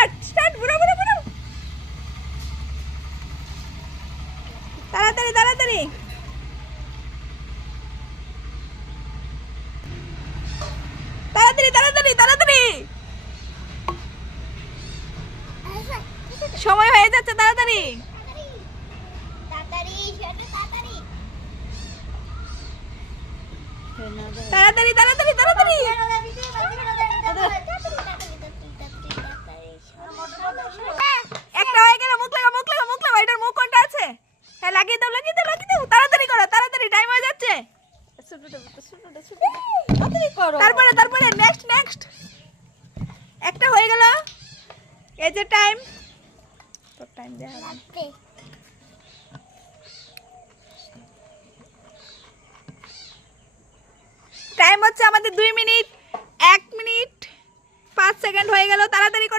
start start বুড়ো বুড়ো বুড়ো তাড়াতাড়ি তাড়াতাড়ি তাড়াতাড়ি তাড়াতাড়ি তাড়াতাড়ি সময় হয়ে যাচ্ছে তাড়াতাড়ি তাড়াতাড়ি তাড়াতাড়ি তাড়াতাড়ি একটা হয়ে গেল মুখ লাগা মুখ লাগা মুখ লাগা এটার মুখ কোনটা আছে হ্যাঁ লাগিয়ে দাও লাগিয়ে দাও লাগিয়ে দাও তাড়াতাড়ি করো তাড়াতাড়ি টাইম হয়ে যাচ্ছে তারপরে তারপরে নেক্সট নেক্সট একটা হয়ে গেল এই যে টাইম তো টাইম দেয়া হবে টাইম হচ্ছে আমাদের 2 মিনিট 1 মিনিট 5 সেকেন্ড হয়ে গেল তাড়াতাড়ি করো